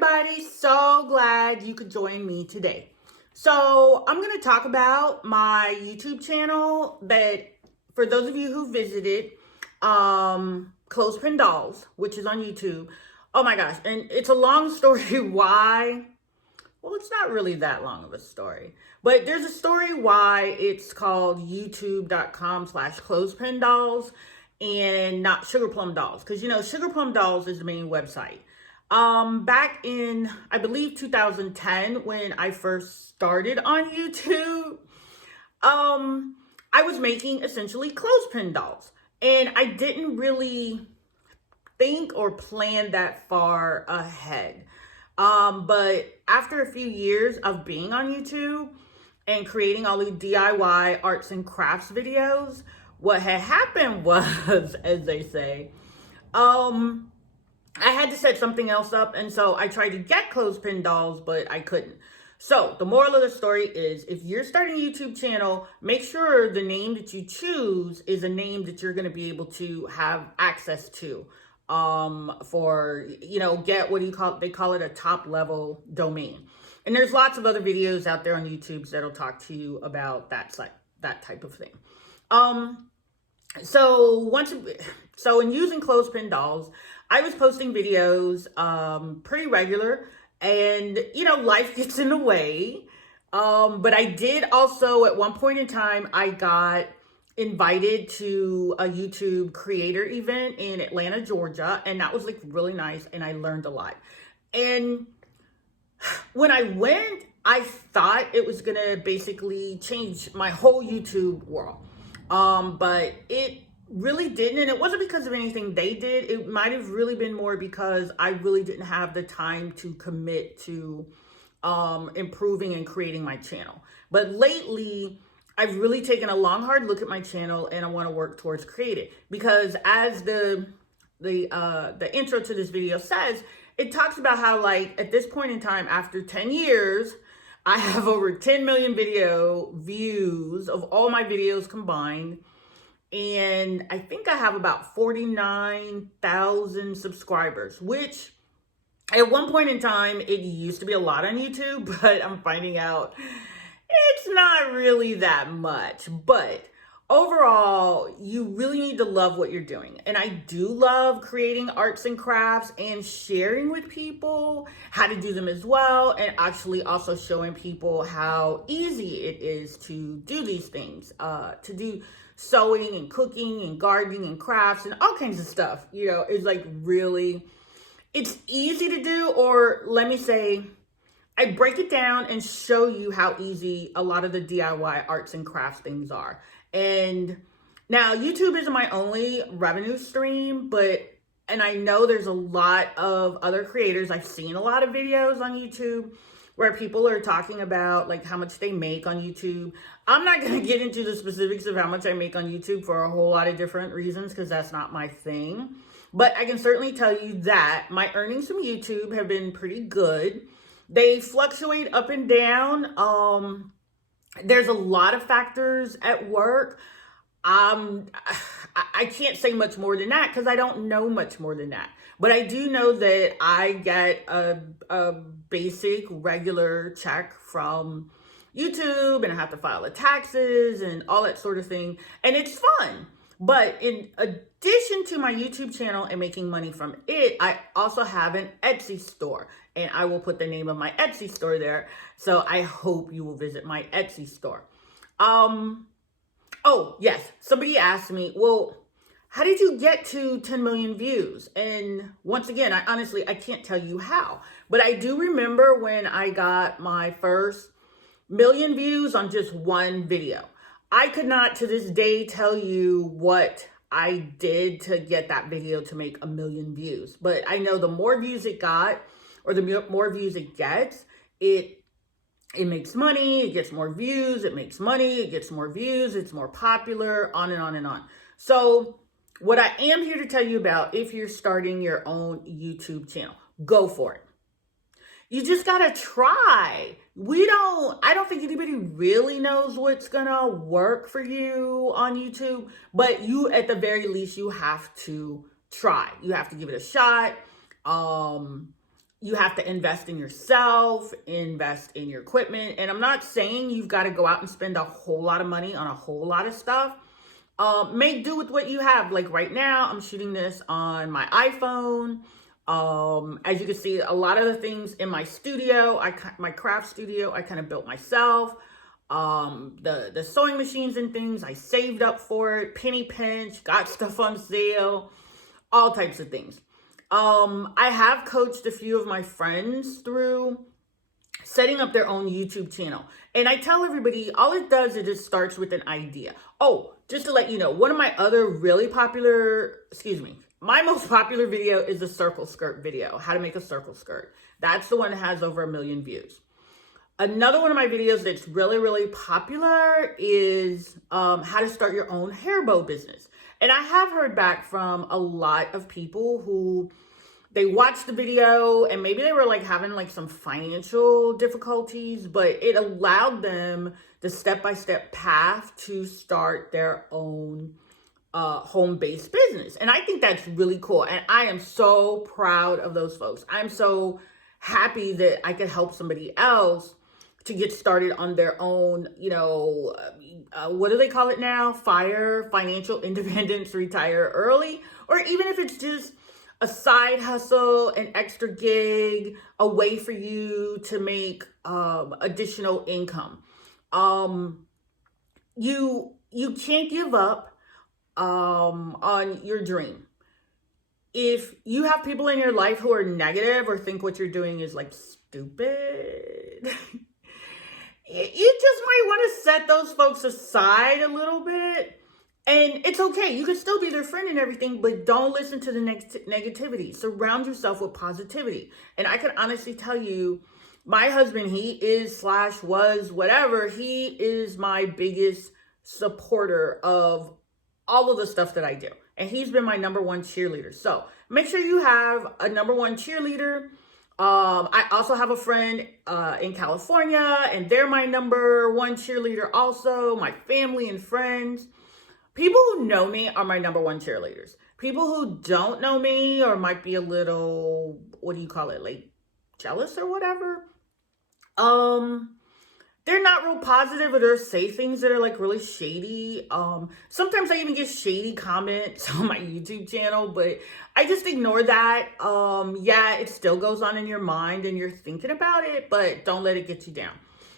everybody. So glad you could join me today. So I'm going to talk about my YouTube channel that, for those of you who visited, Clothespindolls, which is on YouTube. Oh my gosh. And it's a long story why. Well, it's not really that long of a story, but there's a story why it's called youtube.com/clothespindolls and not Sugar Plum Dolls. Because, you know, Sugar Plum Dolls is the main website. Back in, I believe, 2010, when I first started on YouTube, I was making essentially clothespin dolls. And I didn't really think or plan that far ahead. But after a few years of being on YouTube and creating all the DIY arts and crafts videos, what had happened was, as they say, I had to set something else up, and so I tried to get clothespin dolls, but I couldn't. So the moral of the story is, if you're starting a YouTube channel, make sure the name that you choose is a name that you're going to be able to have access to. For, you know, get, what do you call it? They call it a top level domain. And there's lots of other videos out there on YouTube that'll talk to you about that type of thing. So in using clothespin dolls, I was posting videos, pretty regular, and, you know, life gets in the way. But I did also, at one point in time, I got invited to a YouTube creator event in Atlanta, Georgia, and that was like really nice, and I learned a lot. And when I went, I thought it was gonna basically change my whole YouTube world, but it really didn't. And it wasn't because of anything they did. It might have really been more because I really didn't have the time to commit to improving and creating my channel. But lately, I've really taken a long, hard look at my channel, and I want to work towards creating, because as the intro to this video says, it talks about how, like, at this point in time, after 10 years, I have over 10 million video views of all my videos combined. And I think I have about 49,000 subscribers, which at one point in time, it used to be a lot on YouTube, but I'm finding out it's not really that much. But overall, you really need to love what you're doing. And I do love creating arts and crafts and sharing with people how to do them as well, and actually also showing people how easy it is to do these things, to do sewing and cooking and gardening and crafts and all kinds of stuff. You know, it's like really, it's easy to do, or let me say, I break it down and show you how easy a lot of the DIY arts and crafts things are. And now YouTube isn't my only revenue stream, and I know there's a lot of other creators. I've seen a lot of videos on YouTube where people are talking about like how much they make on YouTube. I'm not going to get into the specifics of how much I make on YouTube for a whole lot of different reasons, because that's not my thing. But I can certainly tell you that my earnings from YouTube have been pretty good. They fluctuate up and down. There's a lot of factors at work. I can't say much more than that because I don't know much more than that. But I do know that I get a basic regular check from YouTube, and I have to file the taxes and all that sort of thing. And it's fun. But in addition to my YouTube channel and making money from it, I also have an Etsy store, and I will put the name of my Etsy store there. So I hope you will visit my Etsy store. Oh yes, somebody asked me, well, how did you get to 10 million views? And once again, I can't tell you how, but I do remember when I got my first million views on just one video. I could not to this day tell you what I did to get that video to make 1 million views. But I know the more views it got, or the more views it gets, it makes money, it gets more views, it makes money, it gets more views, it's more popular, on and on and on. So what I am here to tell you about, if you're starting your own YouTube channel, go for it. You just gotta try. I don't think anybody really knows what's gonna work for you on YouTube, but you, at the very least, you have to try. You have to give it a shot. You have to invest in yourself, invest in your equipment. And I'm not saying you've got to go out and spend a whole lot of money on a whole lot of stuff. Make do with what you have. Like right now, I'm shooting this on my iPhone. As you can see, a lot of the things in my studio, my craft studio, I kind of built myself. The sewing machines and things, I saved up for it, penny pinch, got stuff on sale, all types of things. I have coached a few of my friends through setting up their own YouTube channel. And I tell everybody, all it does is it starts with an idea. Oh, just to let you know, one of my other really popular, my most popular video is the circle skirt video, how to make a circle skirt. That's the one that has over 1 million views. Another one of my videos that's really, really popular is how to start your own hair bow business. And I have heard back from a lot of people who they watched the video and maybe they were like having like some financial difficulties, but it allowed them the step-by-step path to start their own home-based business. And I think that's really cool. And I am so proud of those folks. I'm so happy that I could help somebody else to get started on their own, what do they call it now? Financial independence, retire early, or even if it's just a side hustle, an extra gig, a way for you to make additional income. You can't give up on your dream. If you have people in your life who are negative or think what you're doing is like stupid, you just might want to set those folks aside a little bit. And it's okay. You can still be their friend and everything, but don't listen to the negativity. Surround yourself with positivity. And I can honestly tell you, my husband, he is / was whatever. He is my biggest supporter of all of the stuff that I do. And he's been my number one cheerleader. So make sure you have a number one cheerleader. I also have a friend in California, and they're my number one cheerleader also. My family and friends. People who know me are my number one cheerleaders. People who don't know me or might be a little, like jealous or whatever. They're not real positive or they'll say things that are like really shady. Sometimes I even get shady comments on my YouTube channel, but I just ignore that. Yeah, it still goes on in your mind and you're thinking about it, but don't let it get you down.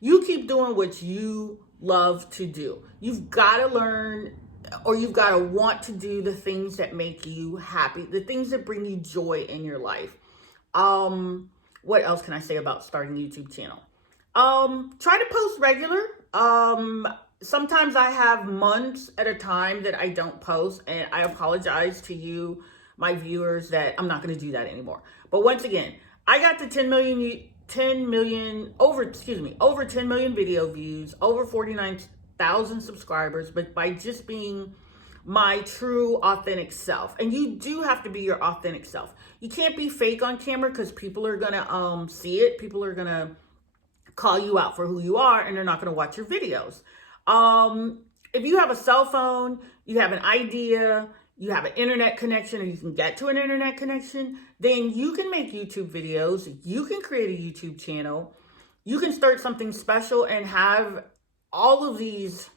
You keep doing what you love to do. You've got to learn, or you've got to want to do the things that make you happy, the things that bring you joy in your life. What else can I say about starting a YouTube channel? Try to post regular. Sometimes I have months at a time that I don't post, and I apologize to you, my viewers, that I'm not going to do that anymore. But once again, I got to over 10 million video views, over 49,000 subscribers, but by just being my true authentic self. And you do have to be your authentic self. You can't be fake on camera because people are going to see it. People are going to call you out for who you are, and they're not going to watch your videos. If you have a cell phone, you have an idea, you have an internet connection, or you can get to an internet connection, then you can make YouTube videos. You can create a YouTube channel. You can start something special and have all of these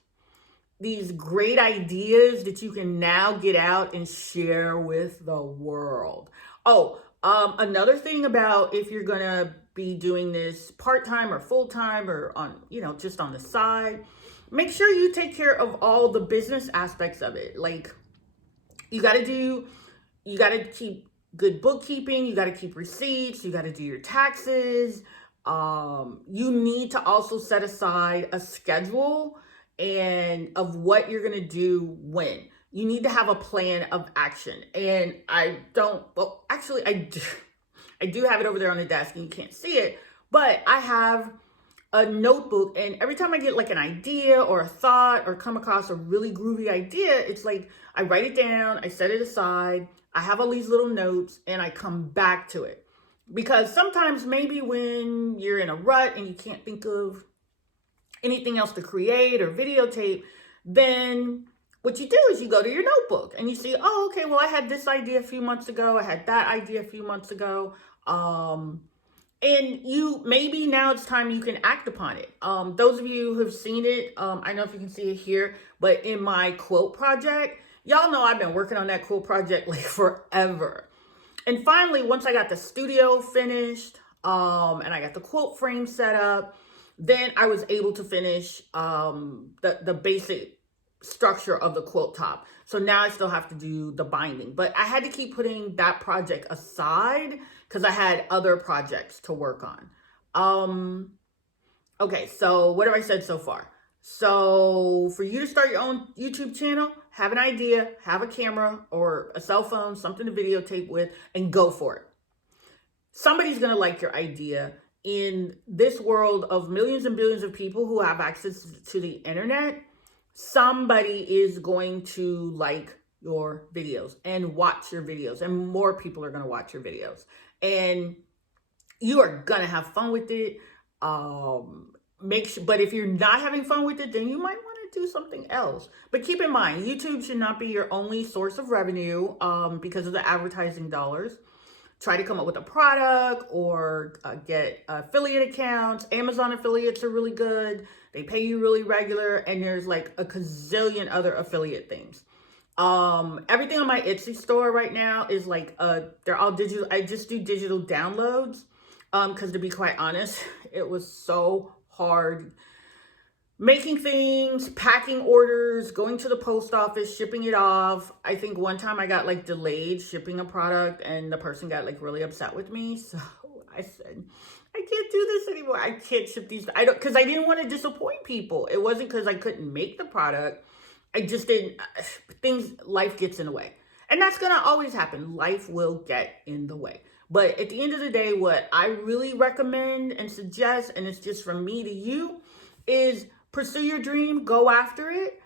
great ideas that you can now get out and share with the world. Another thing about if you're going to be doing this part-time or full-time or on, just on the side, make sure you take care of all the business aspects of it. Like you got to keep good bookkeeping. You got to keep receipts. You got to do your taxes. You need to also set aside a schedule and of what you're going to do when. You need to have a plan of action. And I do have it over there on the desk and you can't see it, but I have a notebook, and every time I get like an idea or a thought or come across a really groovy idea, it's like I write it down, I set it aside, I have all these little notes, and I come back to it. Because sometimes maybe when you're in a rut and you can't think of anything else to create or videotape, then what you do is you go to your notebook and you see, oh, okay, well, I had this idea a few months ago. I had that idea a few months ago. And maybe now it's time you can act upon it. Those of you who have seen it, I don't know if you can see it here, but in my quilt project, y'all know I've been working on that quilt project like forever. And finally, once I got the studio finished, and I got the quilt frame set up, then I was able to finish the basic structure of the quilt top. So now I still have to do the binding, but I had to keep putting that project aside because I had other projects to work on. Okay, so what have I said so far? So for you to start your own YouTube channel, have an idea, have a camera or a cell phone, something to videotape with, and go for it. Somebody's going to like your idea. In this world of millions and billions of people who have access to the internet, somebody is going to like your videos and watch your videos, and more people are going to watch your videos, and you are going to have fun with it. But if you're not having fun with it, then you might want to do something else. But keep in mind, YouTube should not be your only source of revenue because of the advertising dollars. Try to come up with a product or get affiliate accounts. Amazon affiliates are really good. They pay you really regular, and there's like a gazillion other affiliate things. Everything on my Etsy store right now is like they're all digital. I just do digital downloads because to be quite honest, it was so hard making things, packing orders, going to the post office, shipping it off. I think one time I got like delayed shipping a product and the person got like really upset with me. So I said, I can't do this anymore. I can't ship these. Because I didn't want to disappoint people. It wasn't because I couldn't make the product. I just didn't, life gets in the way. And that's going to always happen. Life will get in the way. But at the end of the day, what I really recommend and suggest, and it's just from me to you, is pursue your dream, go after it,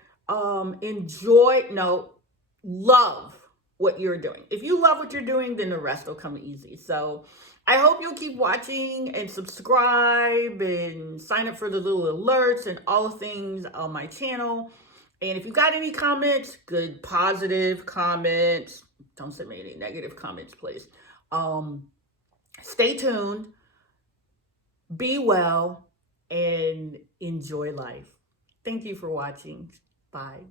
love what you're doing. If you love what you're doing, then the rest will come easy. So I hope you'll keep watching and subscribe and sign up for the little alerts and all the things on my channel. And if you got any comments, good positive comments, don't send me any negative comments, please. Stay tuned, be well, and enjoy life. Thank you for watching. Bye.